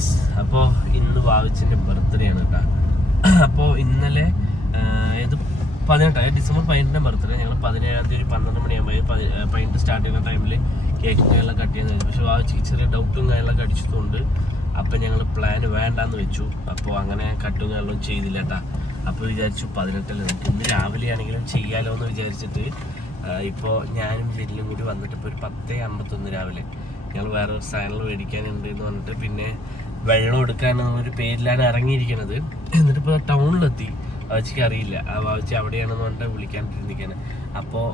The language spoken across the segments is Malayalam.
ഗൈസ്, അപ്പോൾ ഇന്ന് വാവിച്ചിൻ്റെ ബർത്ത്ഡേ ആണ് കേട്ടോ. അപ്പോൾ ഇന്നലെ ഇത് 18 ഡിസംബർ 18 ബർത്ത്ഡേ. ഞങ്ങൾ 17-ാം തീയതി 12 മണിയാകുമ്പോൾ 18 സ്റ്റാർട്ട് ചെയ്യുന്ന ടൈമിൽ കേക്കും കാര്യങ്ങളൊക്കെ കട്ട് ചെയ്യുന്നത്. പക്ഷേ വാവിച്ചിക്ക് ചെറിയ ഡൗട്ടും കാര്യങ്ങളൊക്കെ അടിച്ചതുകൊണ്ട് അപ്പം ഞങ്ങൾ പ്ലാൻ വേണ്ടാന്ന് വെച്ചു. അപ്പോൾ അങ്ങനെ കട്ടും കാര്യങ്ങളും ചെയ്തില്ല കേട്ടോ. അപ്പോൾ വിചാരിച്ചു 18-ൽ നമുക്ക് ഇന്ന് രാവിലെ ആണെങ്കിലും ചെയ്യാലോ എന്ന് വിചാരിച്ചിട്ട് ഇപ്പോൾ ഞാനും ജെല്ലും കൂടി വന്നിട്ട് ഇപ്പോൾ ഒരു 10:51 രാവിലെ ഞങ്ങൾ വേറെ ഒരു സാധനങ്ങൾ മേടിക്കാനുണ്ട് എന്ന് പറഞ്ഞിട്ട് പിന്നെ വെള്ളം എടുക്കാനെന്നൊരു പേരിലാണ് ഇറങ്ങിയിരിക്കുന്നത്. എന്നിട്ടിപ്പോൾ ടൗണിലെത്തി. വാവച്ചിക്ക് അറിയില്ല, ആ വാവച്ചി അവിടെയാണെന്ന് പറഞ്ഞിട്ട് വിളിക്കാണ്ടിരിക്കാൻ. അപ്പോൾ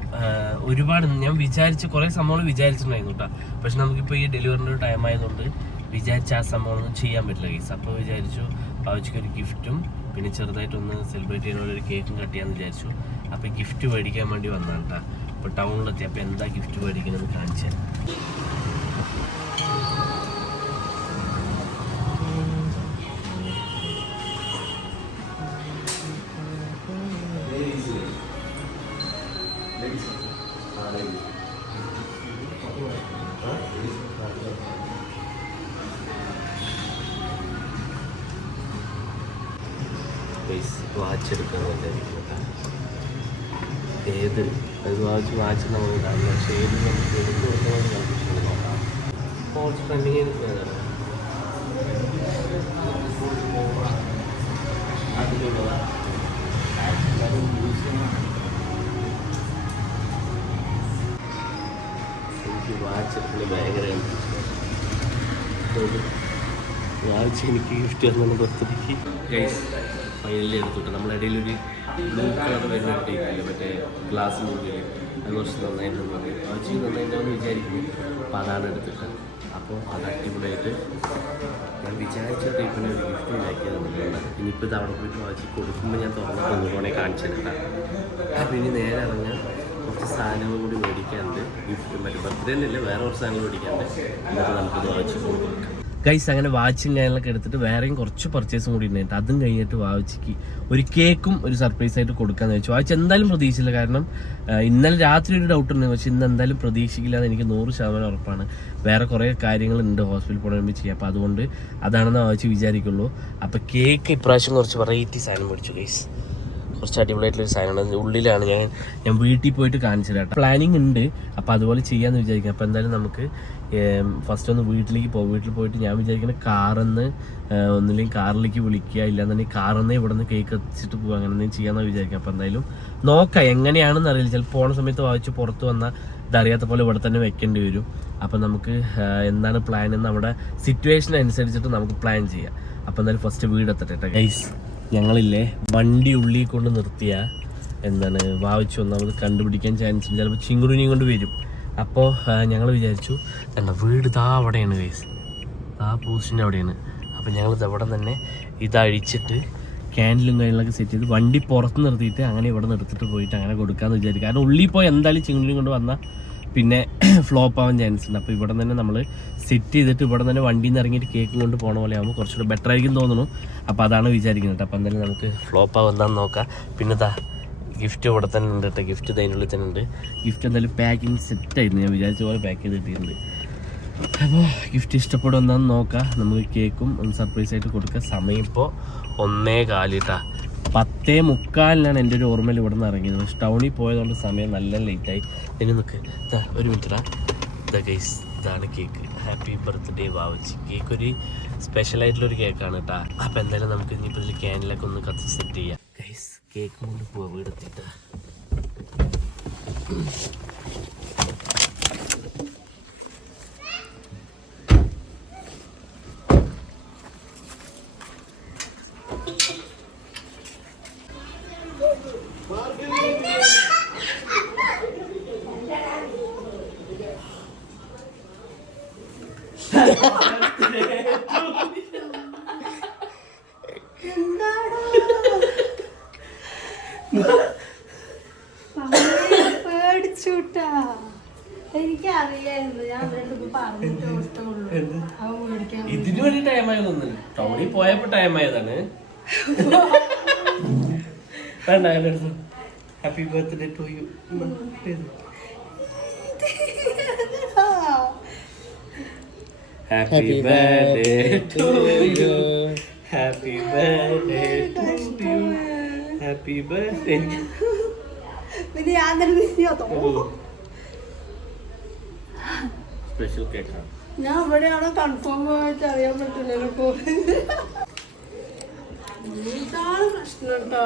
ഒരുപാട് ഞാൻ വിചാരിച്ച് കുറേ സംഭവങ്ങൾ വിചാരിച്ചിട്ടുണ്ടായിരുന്നു കേട്ടോ. പക്ഷെ നമുക്കിപ്പോൾ ഈ ഡെലിവറിൻ്റെ ഒരു ടൈം ആയതുകൊണ്ട് വിചാരിച്ച ആ സംഭവങ്ങളൊന്നും ചെയ്യാൻ പറ്റില്ല ഗൈസ്. അപ്പോൾ വിചാരിച്ചു വാവച്ചിക്ക് ഒരു ഗിഫ്റ്റും പിന്നെ ചെറുതായിട്ടൊന്ന് സെലിബ്രേറ്റ് ചെയ്യാനുള്ള ഒരു കേക്കും കട്ട് ചെയ്യാമെന്ന് വിചാരിച്ചു. അപ്പോൾ ഗിഫ്റ്റ് മേടിക്കാൻ വേണ്ടി വന്നതാണ് കേട്ടോ. അപ്പോൾ ടൗണിലെത്തി. അപ്പോൾ എന്താ ഗിഫ്റ്റ് മേടിക്കണമെന്ന് കാണിച്ചു തരാം. വാച്ച് എടുക്കാന്ന് ഏത് അത് വാച്ച് നമ്മൾ ഇടാം. പക്ഷേ ഏത് നമുക്ക് എടുത്ത് കൊടുക്കണമെന്ന് കൺഫ്യൂഷൻ നോക്കാം. കുറച്ച് ട്രെൻഡിങ് ചെയ്തിട്ടുള്ളതാണ് അതിലുള്ളതാണ്. എനിക്ക് വാച്ച് എടുക്കുന്നത് ഭയങ്കര വാച്ച് എനിക്ക് ഗിഫ്റ്റ് തന്നു ബർത്ത്ഡേക്ക്. ഗൈസ് ഫൈനലി എടുത്തിട്ട് നമ്മുടെ ഇടയിലൊരു ബ്ലൂ കളർ വരുന്ന ടൈപ്പില്ല, മറ്റേ ഗ്ലാസ്സിൻ്റെ ഉള്ളിൽ. അത് കുറച്ച് നന്നായിട്ടുണ്ടെന്ന് വാച്ച് നന്നായിട്ടുണ്ടെന്ന് വിചാരിക്കുന്നു. അപ്പോൾ അതാണ് എടുത്തിട്ട്. അപ്പോൾ അത് അടിപൊളിയായിട്ട് ഞാൻ വിചാരിച്ച ടൈപ്പിന് ഒരു ഗിഫ്റ്റ് ഉണ്ടാക്കിയതെന്നുണ്ട്. ഇനിയിപ്പോൾ ഇത് അവിടെ പോയിട്ട് വാച്ച് കൊടുക്കുമ്പോൾ ഞാൻ തുറന്നിട്ട് ഒന്നുകൂടെ കാണിച്ചു തരാം. അപ്പോൾ ഇനി നേരെ ഇറങ്ങാൻ കുറച്ച് സാധനങ്ങൾ കൂടി മേടിക്കാനുണ്ട്. ഗിഫ്റ്റ് മറ്റേ ബർത്ത്ഡേ തന്നെയല്ലേ, വേറെ കുറച്ച് സാധനങ്ങൾ മേടിക്കാനുണ്ട്. എന്നിട്ട് നമുക്കിത് വാച്ച് കൊടുക്കാം ഗൈസ്. അങ്ങനെ വാച്ചും കാര്യങ്ങളൊക്കെ എടുത്തിട്ട് വേറെയും കുറച്ച് പർച്ചേസും കൂടി ഉണ്ടായിട്ട് അതും കഴിഞ്ഞിട്ട് വാവച്ചിക്ക് ഒരു കേക്കും ഒരു സർപ്രൈസ് ആയിട്ട് കൊടുക്കാന്ന് വെച്ചു. വാവച്ച് എന്തായാലും പ്രതീക്ഷിച്ചില്ല. കാരണം ഇന്നലെ രാത്രി ഒരു ഡൗട്ട് ഉണ്ട്, പക്ഷെ ഇന്ന് എന്തായാലും പ്രതീക്ഷിക്കില്ല എന്ന് എനിക്ക് 100% ഉറപ്പാണ്. വേറെ കുറേ കാര്യങ്ങളുണ്ട് ഹോസ്പിറ്റലിൽ പോകണമെങ്കിൽ ചെയ്യാം. അപ്പോൾ അതുകൊണ്ട് അതാണെന്ന് വാവച്ച് വിചാരിക്കുള്ളൂ. അപ്പോൾ കേക്ക് ഇപ്രാവശ്യം കുറച്ച് വെറൈറ്റി സാധനം മേടിച്ചു ഗൈസ്. കുറച്ച് അടിപൊളിയായിട്ടുള്ളൊരു സാധനമാണ്. ഉള്ളിലാണ് ഞാൻ വീട്ടിൽ പോയിട്ട് കാണിച്ചു തരാം. പ്ലാനിങ് ഉണ്ട്. അപ്പോൾ അതുപോലെ ചെയ്യാമെന്ന് വിചാരിക്കാം. അപ്പോൾ എന്തായാലും നമുക്ക് ഫസ്റ്റ് ഒന്ന് വീട്ടിലേക്ക് പോകും. വീട്ടിൽ പോയിട്ട് ഞാൻ വിചാരിക്കുന്നത് കാറിന്ന് ഒന്നില്ലെങ്കിൽ കാറിലേക്ക് വിളിക്കുക, ഇല്ലാന്നുണ്ടെങ്കിൽ കാറിന്ന് ഇവിടെ നിന്ന് കേക്ക് എത്തിച്ചിട്ട് പോകുക, അങ്ങനെ എന്തെങ്കിലും ചെയ്യാമെന്ന് വിചാരിക്കാം. അപ്പോൾ എന്തായാലും നോക്കാം എങ്ങനെയാണെന്ന് അറിയില്ല. ചിലപ്പോൾ പോണ സമയത്ത് വായിച്ച് പുറത്ത് വന്നാൽ ഇതറിയാത്ത പോലെ ഇവിടെ തന്നെ വെക്കേണ്ടി വരും. അപ്പോൾ നമുക്ക് എന്താണ് പ്ലാൻ എന്ന് അവിടെ സിറ്റുവേഷൻ അനുസരിച്ചിട്ട് നമുക്ക് പ്ലാൻ ചെയ്യാം. അപ്പോൾ എന്തായാലും ഫസ്റ്റ് വീടെത്തട്ടെ ഗൈസ്. ഞങ്ങളില്ലേ വണ്ടി ഉള്ളിൽ കൊണ്ട് നിർത്തിയ എന്താണ് വാവിച്ച് ഒന്നാമത് കണ്ടുപിടിക്കാൻ ചാൻസ് ഉണ്ട്. ചിലപ്പോൾ ചിങ്കുടിനെയും കൊണ്ട് വരും. അപ്പോൾ ഞങ്ങൾ വിചാരിച്ചു എന്താ വീട് ഇതാ അവിടെയാണ് ഗൈസ്, ആ പോസ്റ്റിൻ്റെ അവിടെയാണ്. അപ്പോൾ ഞങ്ങൾ ഇതവിടെ തന്നെ ഇതഴിച്ചിട്ട് ക്യാൻഡിലും കാര്യങ്ങളൊക്കെ സെറ്റ് ചെയ്ത് വണ്ടി പുറത്ത് നിർത്തിയിട്ട് അങ്ങനെ ഇവിടെ നിന്ന് എടുത്തിട്ട് പോയിട്ട് അങ്ങനെ കൊടുക്കാമെന്ന് വിചാരിക്കും. കാരണം ഉള്ളിൽ പോയി എന്തായാലും ചിങ്കുടിനെയും കൊണ്ട് വന്നാൽ പിന്നെ ഫ്ലോപ്പ് ആവാൻ ചാൻസ് ഉണ്ട്. അപ്പോൾ ഇവിടെ തന്നെ നമ്മൾ സെറ്റ് ചെയ്തിട്ട് ഇവിടെ തന്നെ വണ്ടിയിൽ നിന്ന് ഇറങ്ങിയിട്ട് കേക്ക് കൊണ്ട് പോകണ പോലെ ആകുമ്പോൾ കുറച്ചുകൂടെ ബെറ്റർ ആയിരിക്കും തോന്നുന്നു. അപ്പോൾ അതാണ് വിചാരിക്കുന്നത്. അപ്പോൾ എന്തായാലും നമുക്ക് ഫ്ലോപ്പ് ആവുന്നതാന്ന് നോക്കാം. പിന്നെ ഗിഫ്റ്റ് ഇവിടെ തന്നെ ഉണ്ട് കേട്ടോ. ഗിഫ്റ്റ് അതിനുള്ളിൽ തന്നെ ഉണ്ട്. ഗിഫ്റ്റ് എന്തായാലും പാക്കിങ് സെറ്റായിരുന്നു. ഞാൻ വിചാരിച്ച പോലെ പാക്ക് ചെയ്ത് കിട്ടിയിട്ടുണ്ട്. അപ്പോൾ ഗിഫ്റ്റ് ഇഷ്ടപ്പെടുമെന്നാന്ന് നോക്കാം. നമുക്ക് കേക്കും ഒന്ന് സർപ്രൈസ് ആയിട്ട് കൊടുക്കുക. സമയം ഇപ്പോൾ 1:15 കേട്ടോ. 10:45 എൻ്റെ ഒരു ഓർമ്മയിൽ ഇവിടെ നിന്ന് ഇറങ്ങിയത്. പക്ഷെ ടൗണിൽ പോയതുകൊണ്ട് സമയം നല്ല ലേറ്റായി. ഇനി നിൽക്ക് ഒരു മിനിറ്റാ. ഗൈസ് ഇതാണ് cake. Happy birthday Vavachi. Cake ഒരു സ്പെഷ്യലായിട്ടുള്ളൊരു കേക്കാണ് കേട്ടോ. അപ്പോൾ എന്തായാലും നമുക്ക് ഇനിയിപ്പോൾ ഇതിൽ ക്യാനിലൊക്കെ ഒന്ന് കത്ത് സെറ്റ് ചെയ്യാം ഗൈസ്. കേക്ക് കൊണ്ട് പോവാം വീടെത്തിയിട്ട്. പേടിച്ചൂട്ടാ, എനിക്കറിയായിരുന്നു. ഞാൻ ഇതിനു വേണ്ടി ടൈമായതൊന്നും ടൗണിൽ പോയപ്പോ ടൈമായതാണ്. Happy birthday to you. Happy birthday to you, happy birthday to you, happy birthday. Special കേക്കാണ്. ഞാൻ ഇവിടെയാണോ കൺഫേം ആയിട്ട് അറിയാൻ പറ്റില്ലല്ലോ. ഇതാണ് പ്രശ്നം കേട്ടോ.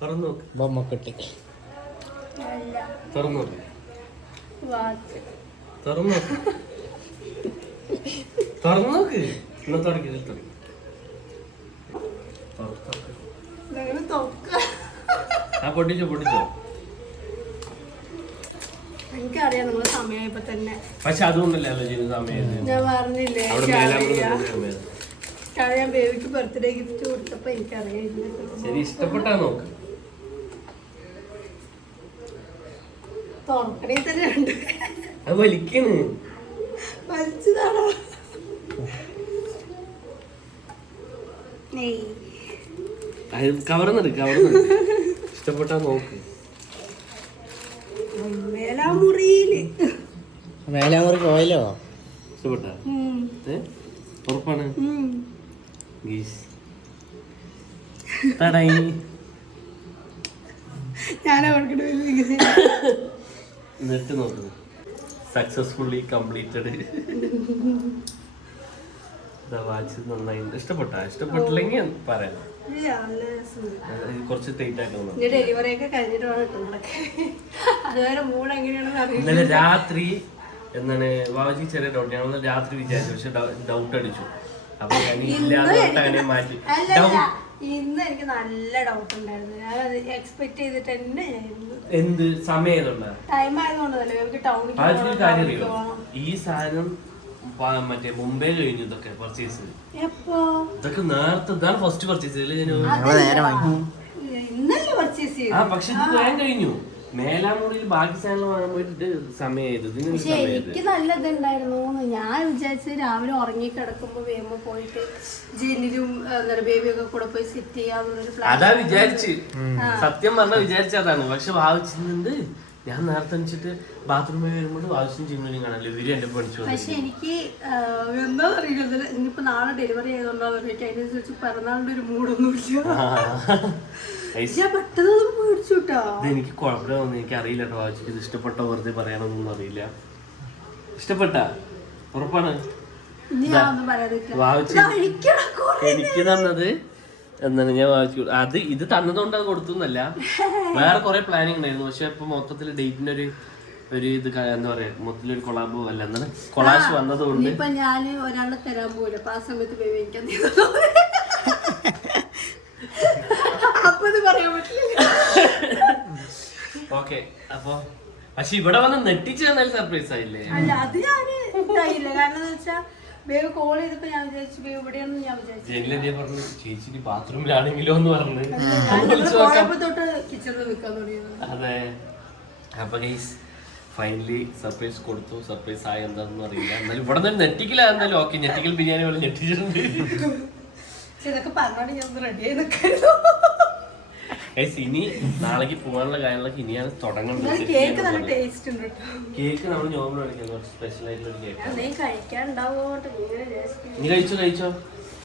തുറന്നു നോക്ക്, ബൊമ്മക്കുട്ടി തുറന്നു നോക്ക്, വാച്ച് തുറന്നു നോക്ക്, തുറന്നു നോക്ക്. എന്നാ തുടങ്ങി തുടങ്ങി. ആ പൊട്ടിച്ചോ പൊട്ടിച്ചോ. എനിക്കറിയാം നമ്മള് സമയമായപ്പോ തന്നെ. പക്ഷെ അതുകൊണ്ടല്ലോ ചെയ്യുന്ന സമയം. ഞാൻ പറഞ്ഞില്ലേ അവിടെ മേലാമൂർ ഞാൻ ബേബിക്ക് ബർത്ത്ഡേ ഗിഫ്റ്റ് കൊടുത്തപ്പോ എനിക്കറിയാം. ശരി, ഇഷ്ടപ്പെട്ടാ നോക്ക്. തുറക്കണേ തന്നെ ഉണ്ട്. അത് വലിക്കണ്, വലിച്ചതാണോ? കവർന്നെടു ഇഷ്ടപ്പെട്ടാ നോക്ക്. മേലാമുറി പോയല്ലോ. ഇഷ്ടപ്പെട്ടാ? ഉറപ്പാണ്? എന്നിട്ട് നോക്കുന്നു. Successfully completed. വാച്ച് നന്നായി. ഇഷ്ടപ്പെട്ടാ? ഇഷ്ടപ്പെട്ടില്ലെങ്കിൽ പറയാം. കുറച്ച് ടൈറ്റ് ആക്കണം. ഡെലിവറി ഒക്കെ കഴിഞ്ഞിട്ട് അതുവരെ മൂഡ് എങ്ങനെയാണെന്ന് അറിയില്ല. ഇന്നലെ രാത്രി എന്താണ് വാവച്ചിക്ക് ചെറിയ ഡൗട്ട്. ഞങ്ങൾ രാത്രി വിചാരിച്ചു, പക്ഷെ ഡൗട്ട് അടിച്ചു. അപ്പൊ ഞാൻ ഇല്ലാതെ മാറ്റി. ഇന്ന് എനിക്ക് നല്ല ഡൗട്ട് ഉണ്ടായിരുന്നു. ഞാൻ എക്സ്പെക്ട് ചെയ്തിട്ട് തന്നെ എന്ത് സമയം ടൈം ആയതുകൊണ്ടല്ലേ ടൗണിൽ കാര്യം അറിയോ? ഈ സാധനം മറ്റേ മുംബൈ കഴിഞ്ഞു. ഇതൊക്കെ പർച്ചേസ് ഇതൊക്കെ നേരത്തെ ഇതാണ് ഫസ്റ്റ് പർച്ചേസ്. ഇന്നല്ലേ പർച്ചേസ് ചെയ്തു. പക്ഷെ ഇത് വേഗം കഴിഞ്ഞു. മേലാമുറിയിൽ ബാക്കി സാധനങ്ങൾ വാങ്ങാൻ പോയിട്ട് സമയം. പക്ഷെ എനിക്ക് നല്ല ഇതുണ്ടായിരുന്നു. ഞാൻ വിചാരിച്ചത് രാവിലെ ഉറങ്ങി കിടക്കുമ്പോ വേഗം പോയിട്ട് ജെല്ലിലും ബേബിയൊക്കെ കൂടെ പോയി സെറ്റ് ചെയ്യാന്നുള്ളൊരു അതാ വിചാരിച്ച്. സത്യം പറഞ്ഞ വിചാരിച്ചതാണ്. പക്ഷെ വാവിച്ചിട്ടുണ്ട്. ഞാൻ നേരത്തെ വെച്ചിട്ട് ബാത്റൂമിൽ വരുമ്പോൾ ആവശ്യം ചെയ്യുന്നതിനും കാണാല്ലോ ഇവര് എന്റെ പഠിച്ചു. പക്ഷെ എനിക്ക് എന്താ അറിയില്ല, ഇനിയിപ്പോ നാളെ ഡെലിവറി ചെയ്തോണ്ടോ എനിക്ക് അതിനനുസരിച്ച് പിറന്നാളിന്റെ ഒരു മൂടൊന്നുമില്ല. പെട്ടെന്ന് മേടിച്ചുട്ടാ. എനിക്ക് കുഴപ്പമില്ല, എനിക്ക് അറിയില്ല കേട്ടോ. വാവിച്ചിട്ട് ഇത് ഇഷ്ടപ്പെട്ടോ വെറുതെ പറയാനൊന്നും അറിയില്ല. ഇഷ്ടപ്പെട്ടാ? ഉറപ്പാണ്? വാവിച്ച് എനിക്ക് തന്നത് എന്താണ് ഞാൻ വായിച്ചു. അത് ഇത് തന്നതുകൊണ്ട് അത് കൊടുത്തുന്നല്ല, വേറെ കുറെ പ്ലാനിങ് ഉണ്ടായിരുന്നു. പക്ഷെ ഇപ്പൊ മൊത്തത്തിൽ ഡേറ്റിന്റെ ഒരു ഇത് എന്താ പറയാ, മൊത്തത്തിലൊരു കൊളാബോ അല്ല എന്താണ് കൊളാഷ് വന്നതുകൊണ്ട് ഇപ്പൊ ഞാൻ ഒരാളെ തരാൻ പോലും. അപ്പൊ ആ സമയത്ത് ഉപയോഗിക്കാൻ അപ്പൊ ഇത് പറയാൻ പറ്റില്ല. ഓക്കെ. അപ്പൊ പക്ഷെ ഇവിടെ വന്ന് നെട്ടിച്ച് തന്നാലും സർപ്രൈസ് ആയില്ലേ? അല്ല, അത് ഞാന് ഇതായില്ല. കാരണം എന്താ വെച്ചാ ബേബി കോൾ ചെയ്തപ്പോ ഞാൻ വിചാരിച്ചു ബേബി ഇവിടെയാണെന്ന് ഞാൻ വിചാരിച്ചു. പറഞ്ഞു ചേച്ചി ബാത്റൂമിലാണെങ്കിലോ എന്ന് പറഞ്ഞു. പോയപ്പോ തൊട്ട് കിച്ചണിൽ നിൽക്കാൻ തുടങ്ങിയത്. അതെ. അപ്പൊ ഗൈസ് ഫൈനലി സർപ്രൈസ് കൊടുത്തു. സർപ്രൈസ് ആയി എന്താണെന്ന് അറിയില്ല. എന്നാലും ഇവിടെ നിന്ന് നെറ്റിക്കല എന്നാലും ഓക്കെ. നെറ്റിക്കൽ ബിരിയാണി പോലെ ഞെട്ടിച്ചിട്ടുണ്ട്. ഇതൊക്കെ പറഞ്ഞോണ്ട് ഞാൻ റെഡി ആയി നിൽക്കായിരുന്നു. ഇനി നാളേക്ക് പോകാനുള്ള കാര്യങ്ങളൊക്കെ ഇനിയാണ് തുടങ്ങുന്നത്. കേക്ക് നല്ല ടേസ്റ്റ് ഉണ്ട്. കേക്ക് നമ്മൾ നോർമൽ കഴിക്കാൻ സ്പെഷ്യൽ ആയിട്ടുള്ള കേക്ക്. നീ കഴിക്കാനുണ്ടാവോ? നീ കഴിച്ചോ?